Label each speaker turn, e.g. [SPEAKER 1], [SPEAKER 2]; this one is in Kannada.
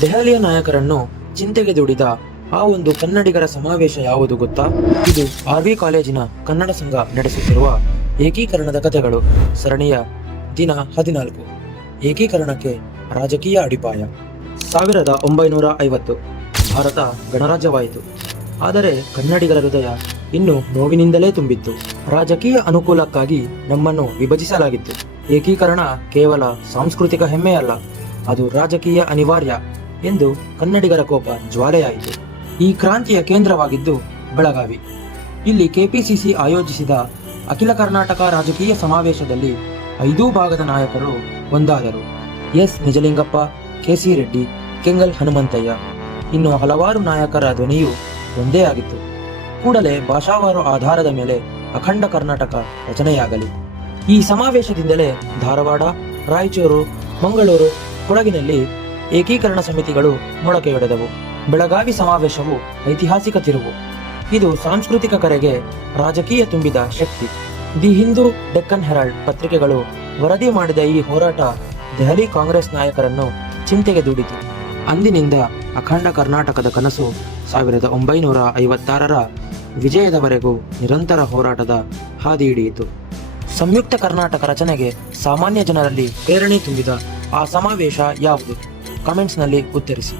[SPEAKER 1] ದೆಹಲಿಯ ನಾಯಕರನ್ನು ಚಿಂತೆಗೆ ದುಡಿದ ಆ ಒಂದು ಕನ್ನಡಿಗರ ಸಮಾವೇಶ ಯಾವುದು ಗೊತ್ತಾ? ಇದು ಆರ್ ವಿ ಕಾಲೇಜಿನ ಕನ್ನಡ ಸಂಘ ನಡೆಸುತ್ತಿರುವ ಏಕೀಕರಣದ ಕಥೆಗಳು. ಸರಣಿಯ ದಿನ ಹದಿನಾಲ್ಕು. ಏಕೀಕರಣಕ್ಕೆ ರಾಜಕೀಯ ಅಡಿಪಾಯ. ಸಾವಿರದ ಒಂಬೈನೂರ ಐವತ್ತು. ಭಾರತ ಗಣರಾಜ್ಯವಾಯಿತು. ಆದರೆ ಕನ್ನಡಿಗರ ಹೃದಯ ಇನ್ನು ನೋವಿನಿಂದಲೇ ತುಂಬಿತ್ತು. ರಾಜಕೀಯ ಅನುಕೂಲಕ್ಕಾಗಿ ನಮ್ಮನ್ನು ವಿಭಜಿಸಲಾಗಿತ್ತು. ಏಕೀಕರಣ ಕೇವಲ ಸಾಂಸ್ಕೃತಿಕ ಹೆಮ್ಮೆಯಲ್ಲ ಅದು ರಾಜಕೀಯ ಅನಿವಾರ್ಯ. ಎಂದು ಕನ್ನಡಿಗರ ಕೋಪ ಜ್ವಾಲೆಯಾಯಿತು. ಈ ಕ್ರಾಂತಿಯ ಕೇಂದ್ರವಾಗಿದ್ದು ಬೆಳಗಾವಿ. ಇಲ್ಲಿ ಕೆಪಿಸಿಸಿ ಆಯೋಜಿಸಿದ ಅಖಿಲ ಕರ್ನಾಟಕ ರಾಜಕೀಯ ಸಮಾವೇಶದಲ್ಲಿ ಐದೂ ಭಾಗದ ನಾಯಕರು ಒಂದಾದರು. S. Nijalingappa K C Reddy, Kengal Hanumanthaiah. ಇನ್ನು ಹಲವಾರು ನಾಯಕರ ಧ್ವನಿಯು ಒಂದೇ ಆಗಿತ್ತು. ಕೂಡಲೇ ಭಾಷಾವಾರು ಆಧಾರದ ಮೇಲೆ ಅಖಂಡ ಕರ್ನಾಟಕ ರಚನೆಯಾಗಲಿ. ಈ ಸಮಾವೇಶದಿಂದಲೇ ಧಾರವಾಡ, ರಾಯಚೂರು, ಮಂಗಳೂರು, ಕೊಡಗಿನಲ್ಲಿ ಏಕೀಕರಣ ಸಮಿತಿಗಳು ಮೊಳಕೆಯೊಡೆದವು. ಬೆಳಗಾವಿ ಸಮಾವೇಶವು ಐತಿಹಾಸಿಕ ತಿರುವು. ಇದು ಸಾಂಸ್ಕೃತಿಕ ಕರೆಗೆ ರಾಜಕೀಯ ತುಂಬಿದ ಶಕ್ತಿ. ದಿ ಹಿಂದೂ ಡೆಕ್ಕನ್ ಹೆರಾಲ್ಡ್ ಪತ್ರಿಕೆಗಳು ವರದಿ ಮಾಡಿದ ಈ ಹೋರಾಟ ದೆಹಲಿ ಕಾಂಗ್ರೆಸ್ ನಾಯಕರನ್ನು ಚಿಂತೆಗೆ ದೂಡಿತು. ಅಂದಿನಿಂದ ಅಖಂಡ ಕರ್ನಾಟಕದ ಕನಸು ಸಾವಿರದ ಒಂಬೈನೂರ ಐವತ್ತಾರರ ವಿಜಯದವರೆಗೂ ನಿರಂತರ ಹೋರಾಟದ ಹಾದಿ ಹಿಡಿಯಿತು. ಸಂಯುಕ್ತ ಕರ್ನಾಟಕ ರಚನೆಗೆ ಸಾಮಾನ್ಯ ಜನರಲ್ಲಿ ಪ್ರೇರಣೆ ತುಂಬಿದ ಆ ಸಮಾವೇಶ ಯಾವುದು? ಕಮೆಂಟ್ಸ್ನಲ್ಲಿ ಉತ್ತರಿಸಿ.